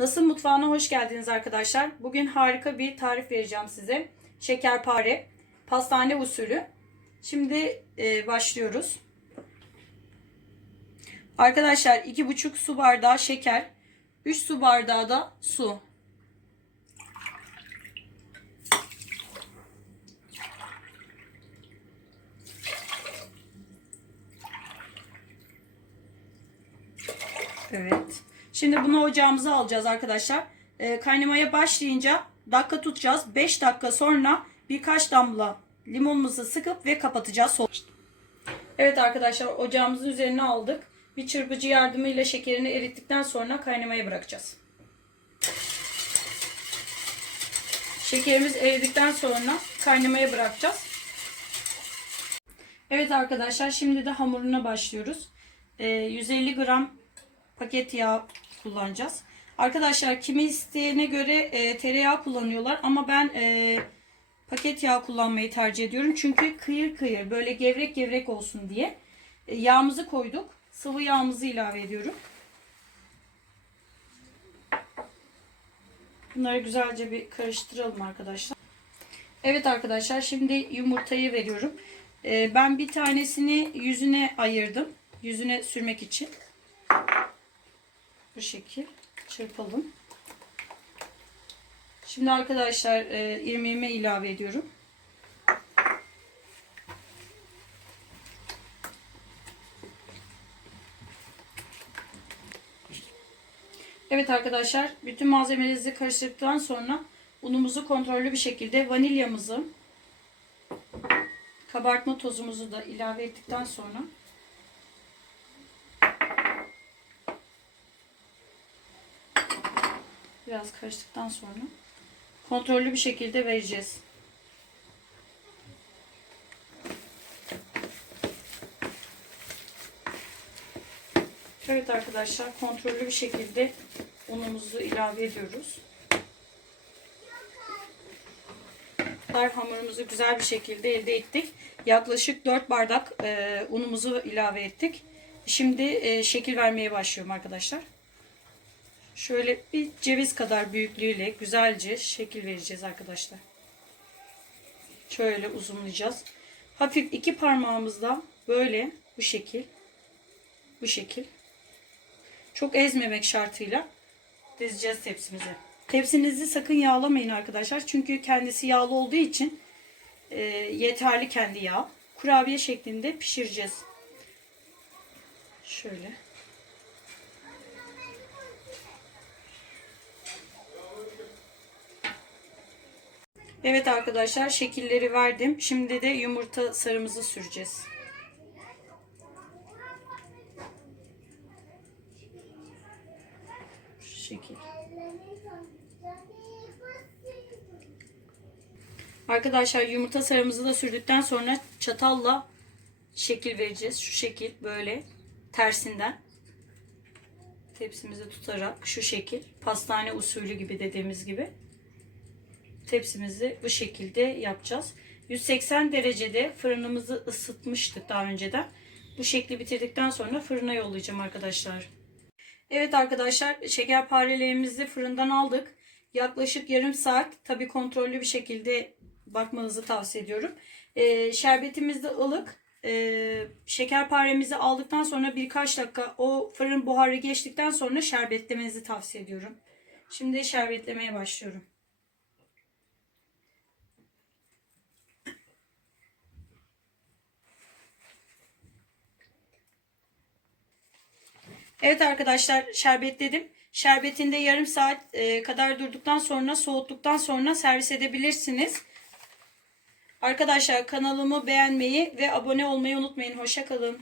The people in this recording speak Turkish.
Nasıl mutfağına hoş geldiniz arkadaşlar. Bugün harika bir tarif vereceğim size. Şekerpare, pastane usulü. Şimdi e, başlıyoruz. Arkadaşlar 2,5 su bardağı şeker, 3 su bardağı da su. Evet. Şimdi bunu ocağımıza alacağız arkadaşlar. Ee, kaynamaya başlayınca dakika tutacağız. 5 dakika sonra birkaç damla limonumuzu sıkıp ve kapatacağız. Evet arkadaşlar ocağımızın üzerine aldık. Bir çırpıcı yardımıyla şekerini erittikten sonra kaynamaya bırakacağız. Şekerimiz eridikten sonra kaynamaya bırakacağız. Evet arkadaşlar şimdi de hamuruna başlıyoruz. Ee, 150 gram paket yağ kullanacağız. Arkadaşlar kimi isteyene göre e, tereyağı kullanıyorlar ama ben e, paket yağ kullanmayı tercih ediyorum. Çünkü kıyır kıyır böyle gevrek gevrek olsun diye. E, yağımızı koyduk. Sıvı yağımızı ilave ediyorum. Bunları güzelce bir karıştıralım arkadaşlar. Evet arkadaşlar şimdi yumurtayı veriyorum. E, ben bir tanesini yüzüne ayırdım. Yüzüne sürmek için. Bu şekil çırpalım. Şimdi arkadaşlar e, irmiğime ilave ediyorum. Evet arkadaşlar bütün malzemelerinizi karıştırdıktan sonra unumuzu kontrollü bir şekilde vanilyamızı kabartma tozumuzu da ilave ettikten sonra biraz karıştıktan sonra kontrollü bir şekilde vereceğiz. Evet arkadaşlar kontrollü bir şekilde unumuzu ilave ediyoruz. Hamurumuzu güzel bir şekilde elde ettik. Yaklaşık 4 bardak e, unumuzu ilave ettik. Şimdi e, şekil vermeye başlıyorum arkadaşlar. Şöyle bir ceviz kadar büyüklüğüyle güzelce şekil vereceğiz arkadaşlar. Şöyle uzunlayacağız. Hafif iki parmağımızla böyle bu şekil bu şekil çok ezmemek şartıyla dizeceğiz tepsimizi. Tepsinizi sakın yağlamayın arkadaşlar. Çünkü kendisi yağlı olduğu için e, yeterli kendi yağ. Kurabiye şeklinde pişireceğiz. Şöyle. Evet arkadaşlar şekilleri verdim. Şimdi de yumurta sarımızı süreceğiz. Şekil. Arkadaşlar yumurta sarımızı da sürdükten sonra çatalla şekil vereceğiz. Şu şekil böyle tersinden tepsimizi tutarak şu şekil pastane usulü gibi dediğimiz gibi tepsimizi bu şekilde yapacağız. 180 derecede fırınımızı ısıtmıştık daha önceden. Bu şekli bitirdikten sonra fırına yollayacağım arkadaşlar. Evet arkadaşlar şekerparelerimizi fırından aldık. Yaklaşık yarım saat tabi kontrollü bir şekilde bakmanızı tavsiye ediyorum. Ee, şerbetimiz de ılık. Ee, şekerparemizi aldıktan sonra birkaç dakika o fırın buharı geçtikten sonra şerbetlemenizi tavsiye ediyorum. Şimdi şerbetlemeye başlıyorum. Evet arkadaşlar şerbetledim. Şerbetinde yarım saat e, kadar durduktan sonra soğuttuktan sonra servis edebilirsiniz. Arkadaşlar kanalımı beğenmeyi ve abone olmayı unutmayın. Hoşçakalın.